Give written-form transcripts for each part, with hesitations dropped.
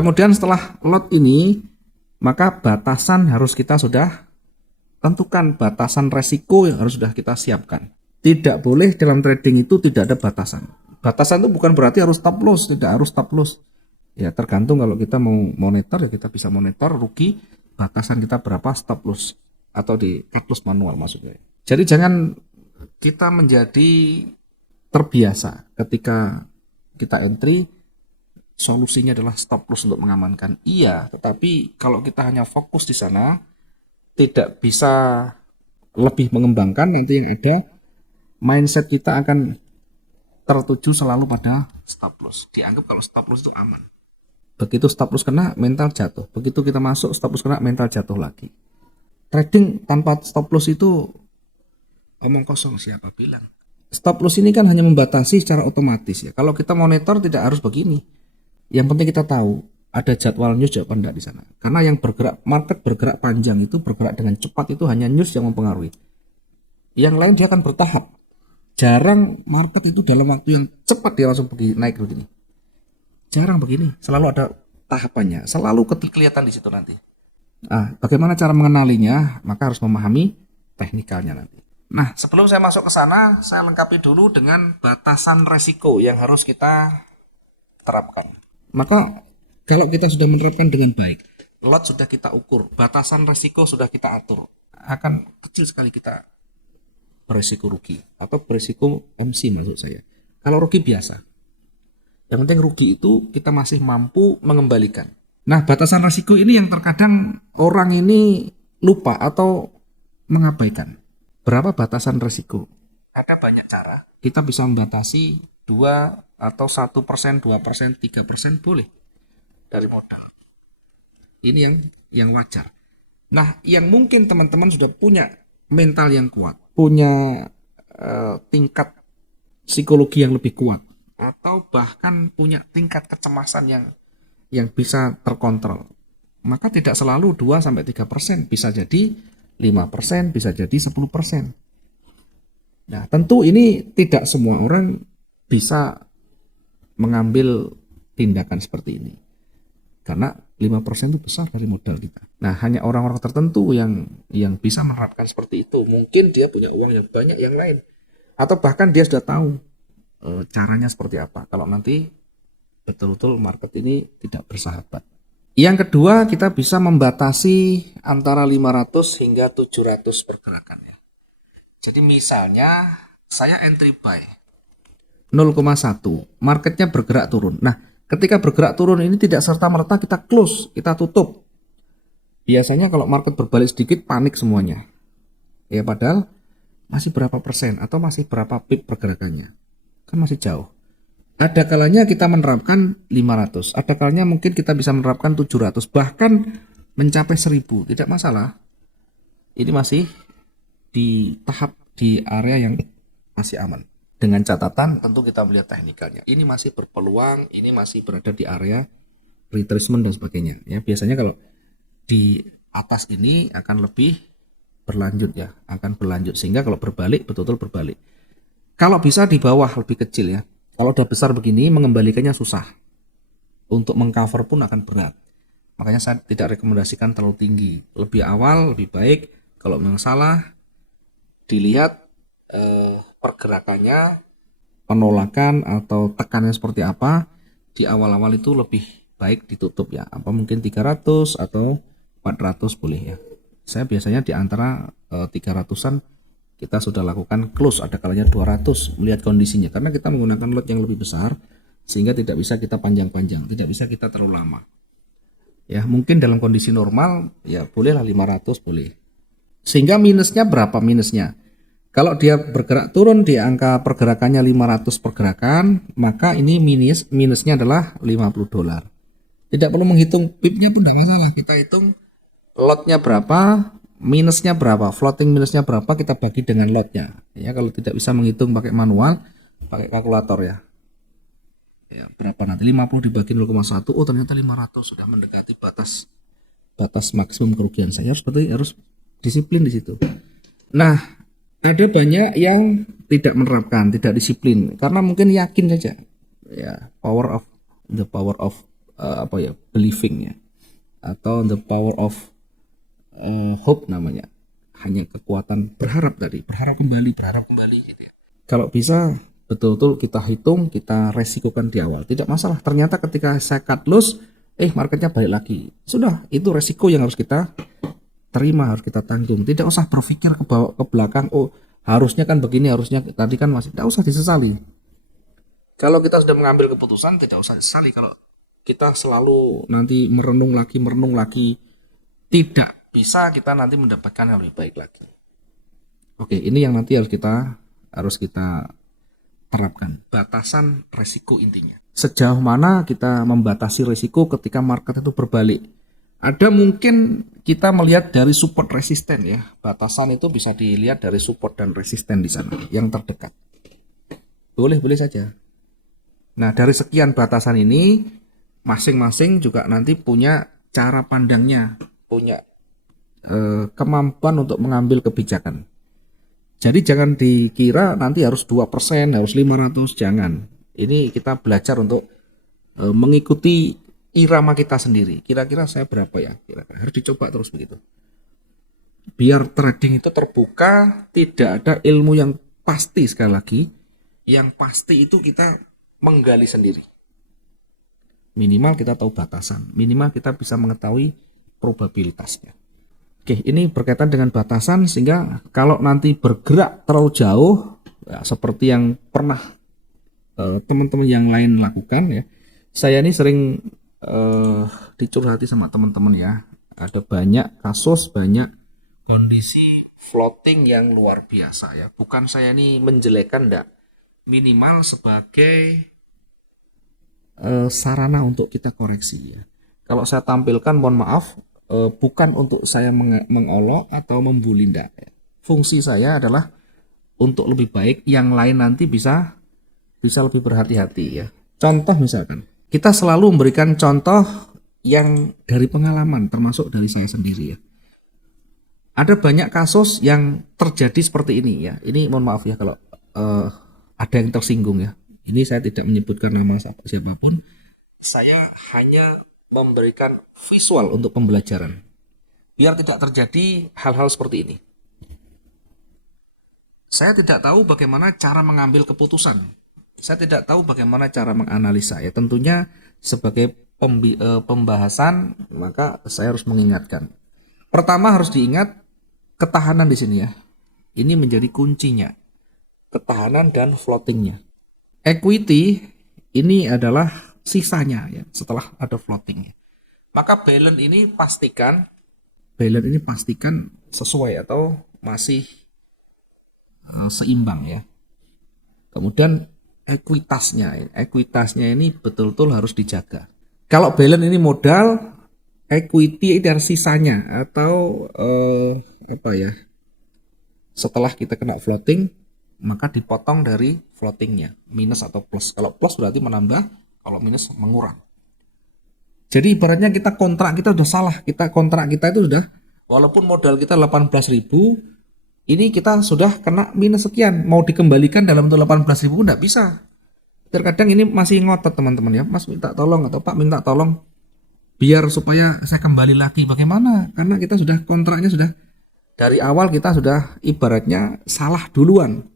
Kemudian setelah lot ini, maka batasan harus kita sudah tentukan, batasan resiko yang harus sudah kita siapkan. Tidak boleh dalam trading itu tidak ada batasan. Batasan itu bukan berarti harus stop loss, tidak harus stop loss. Ya tergantung, kalau kita mau monitor ya kita bisa monitor rugi, batasan kita berapa stop loss atau di cut loss manual maksudnya. Jadi jangan kita menjadi terbiasa ketika kita entry solusinya adalah stop loss untuk mengamankan. Iya, tetapi kalau kita hanya fokus di sana, tidak bisa lebih mengembangkan, nanti yang ada mindset kita akan tertuju selalu pada stop loss. Dianggap kalau stop loss itu aman. Begitu stop loss kena, mental jatuh. Begitu kita masuk, stop loss kena, mental jatuh lagi. Trading tanpa stop loss itu omong kosong, siapa bilang? Stop loss ini kan hanya membatasi secara otomatis ya. Kalau kita monitor tidak harus begini. Yang penting kita tahu ada jadwal news apa enggak di sana. Karena yang bergerak, market bergerak panjang itu, bergerak dengan cepat itu hanya news yang mempengaruhi. Yang lain dia akan bertahap. Jarang market itu dalam waktu yang cepat dia langsung naik begini. Jarang begini, selalu ada tahapannya, selalu kelihatan di situ nanti. Nah, bagaimana cara mengenalinya? Maka harus memahami teknikalnya nanti. Nah, sebelum saya masuk ke sana, saya lengkapi dulu dengan batasan resiko yang harus kita terapkan. Maka kalau kita sudah menerapkan dengan baik, lot sudah kita ukur, batasan resiko sudah kita atur, akan kecil sekali kita beresiko rugi atau beresiko OMSI maksud saya. Kalau rugi biasa, yang penting rugi itu kita masih mampu mengembalikan. Nah, batasan resiko ini yang terkadang orang ini lupa atau mengabaikan. Berapa batasan resiko? Ada banyak cara. Kita bisa membatasi 2 atau 1%, 2%, 3% boleh dari modal. Ini yang wajar. Nah, yang mungkin teman-teman sudah punya mental yang kuat, punya tingkat psikologi yang lebih kuat, atau bahkan punya tingkat kecemasan yang bisa terkontrol, maka tidak selalu 2-3%, bisa jadi 5%, bisa jadi 10%. Nah, tentu ini tidak semua orang bisa mengambil tindakan seperti ini. Karena 5% itu besar dari modal kita. Nah, hanya orang-orang tertentu yang bisa menerapkan seperti itu. Mungkin dia punya uang yang banyak yang lain. Atau bahkan dia sudah tahu caranya seperti apa. Kalau nanti betul-betul market ini tidak bersahabat. Yang kedua, kita bisa membatasi antara 500 hingga 700 pergerakan ya. Jadi misalnya saya entry buy 0,1, marketnya bergerak turun. Nah, ketika bergerak turun ini tidak serta-merta kita close, kita tutup. Biasanya kalau market berbalik sedikit panik semuanya. Ya padahal masih berapa persen atau masih berapa pip pergerakannya. Kan masih jauh. Ada kalanya kita menerapkan 500, ada kalanya mungkin kita bisa menerapkan 700, bahkan mencapai 1000, tidak masalah. Ini masih di tahap di area yang masih aman. Dengan catatan tentu kita melihat teknikalnya. Ini masih berpeluang, ini masih berada di area retracement dan sebagainya. Ya, biasanya kalau di atas ini akan lebih berlanjut ya, akan berlanjut sehingga kalau berbalik betul-betul berbalik. Kalau bisa di bawah lebih kecil ya. Kalau udah besar begini mengembalikannya susah. Untuk mengcover pun akan berat. Makanya saya tidak rekomendasikan terlalu tinggi. Lebih awal lebih baik. Kalau memang salah dilihat pergerakannya, penolakan atau tekannya seperti apa. Di awal-awal itu lebih baik ditutup ya. Apa mungkin 300 atau 400 boleh ya. Saya biasanya di antara 300-an kita sudah lakukan close, ada kalanya 200 melihat kondisinya karena kita menggunakan lot yang lebih besar sehingga tidak bisa kita panjang-panjang, tidak bisa kita terlalu lama. Ya, mungkin dalam kondisi normal ya bolehlah 500 boleh. Sehingga minusnya berapa minusnya? Kalau dia bergerak turun di angka pergerakannya 500 pergerakan, maka ini minusnya adalah $50. Tidak perlu menghitung pipnya pun tidak masalah. Kita hitung lotnya berapa, minusnya berapa, floating minusnya berapa, kita bagi dengan lotnya. Ya, kalau tidak bisa menghitung pakai manual, pakai kalkulator ya. Ya, berapa nanti 50 dibagi 0,1, oh ternyata 500 sudah mendekati batas maksimum kerugian saya. Harus disiplin di situ. Nah, ada banyak yang tidak menerapkan, tidak disiplin karena mungkin yakin saja. Ya, the power of believing ya, atau the power of hope namanya, hanya kekuatan berharap berharap kembali gitu ya. Kalau bisa betul-betul kita hitung, kita resikokan di awal, tidak masalah. Ternyata ketika saya cut loss, marketnya balik lagi, sudah, itu resiko yang harus kita terima, harus kita tanggung. Tidak usah berpikir ke bawah, ke belakang, harusnya kan begini, harusnya tadi kan masih, tidak usah disesali. Kalau kita sudah mengambil keputusan, tidak usah disesali. Kalau kita selalu nanti merenung lagi, tidak bisa kita nanti mendapatkan yang lebih baik lagi. Oke, ini yang nanti harus kita terapkan. Batasan resiko intinya. Sejauh mana kita membatasi resiko ketika market itu berbalik? Ada mungkin kita melihat dari support resisten ya. Batasan itu bisa dilihat dari support dan resisten di sana yang terdekat. Boleh saja. Nah, dari sekian batasan ini masing-masing juga nanti punya cara pandangnya, punya kemampuan untuk mengambil kebijakan. Jadi jangan dikira nanti harus 2%, harus 500, jangan. Ini kita belajar untuk mengikuti irama kita sendiri. Kira-kira saya berapa ya? Kira-kira harus dicoba terus begitu. Biar trading itu terbuka, tidak ada ilmu yang pasti. Sekali lagi, yang pasti itu kita menggali sendiri. Minimal kita tahu batasan, minimal kita bisa mengetahui probabilitasnya. Oke, ini berkaitan dengan batasan, sehingga kalau nanti bergerak terlalu jauh ya, seperti yang pernah teman-teman yang lain lakukan ya. Saya ini sering dicurhati sama teman-teman ya. Ada banyak kasus, banyak kondisi floating yang luar biasa ya. Bukan saya ini menjelekkan, enggak. Minimal sebagai sarana untuk kita koreksi ya. Kalau saya tampilkan, mohon maaf, bukan untuk saya mengolok atau membuli, enggak. Fungsi saya adalah untuk lebih baik, yang lain nanti bisa lebih berhati-hati ya. Contoh misalkan, kita selalu memberikan contoh yang dari pengalaman, termasuk dari saya sendiri ya. Ada banyak kasus yang terjadi seperti ini ya. Ini mohon maaf ya kalau ada yang tersinggung ya. Ini saya tidak menyebutkan nama siapapun. Saya hanya memberikan visual untuk pembelajaran, biar tidak terjadi hal-hal seperti ini. Saya tidak tahu bagaimana cara mengambil keputusan. Saya tidak tahu bagaimana cara menganalisa ya. Tentunya sebagai pembahasan, maka saya harus mengingatkan. Pertama harus diingat ketahanan di sini ya. Ini menjadi kuncinya. Ketahanan dan floatingnya. Equity ini adalah sisanya ya setelah ada floatingnya. Maka balance ini pastikan sesuai atau masih seimbang ya. Kemudian ekuitasnya ini betul-betul harus dijaga. Kalau balance ini modal, equity dan sisanya atau setelah kita kena floating, maka dipotong dari floatingnya, minus atau plus. Kalau plus berarti menambah, kalau minus mengurang. Jadi ibaratnya kita kontrak kita udah salah, kontrak kita itu sudah, walaupun modal kita 18.000, ini kita sudah kena minus sekian, mau dikembalikan dalam bentuk 18.000 enggak bisa. Terkadang ini masih ngotot teman-teman ya, Mas minta tolong atau Pak minta tolong biar supaya saya kembali lagi. Bagaimana? Karena kita sudah kontraknya sudah dari awal, kita sudah ibaratnya salah duluan.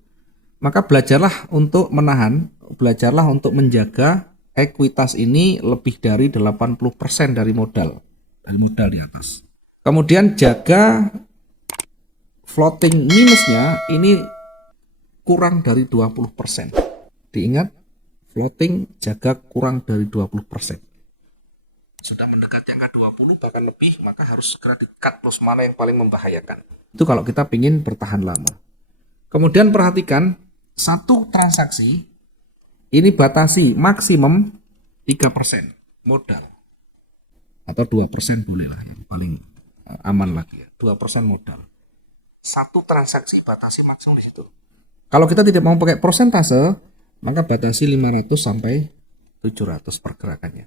Maka belajarlah untuk menahan, belajarlah untuk menjaga ekuitas ini lebih dari 80% dari modal di atas. Kemudian jaga floating minusnya ini kurang dari 20%. Diingat, floating jaga kurang dari 20%. Sudah mendekati angka 20 bahkan lebih, maka harus segera di-cut loss mana yang paling membahayakan. Itu kalau kita ingin bertahan lama. Kemudian perhatikan, satu transaksi ini batasi maksimum 3% modal. Atau 2% boleh lah, yang paling aman lagi ya. 2% modal. Satu transaksi batasi maksimum di situ. Kalau kita tidak mau pakai persentase, maka batasi 500 sampai 700 pergerakannya.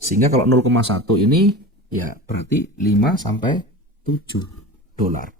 Sehingga kalau 0,1 ini ya berarti 5 sampai 7 dolar.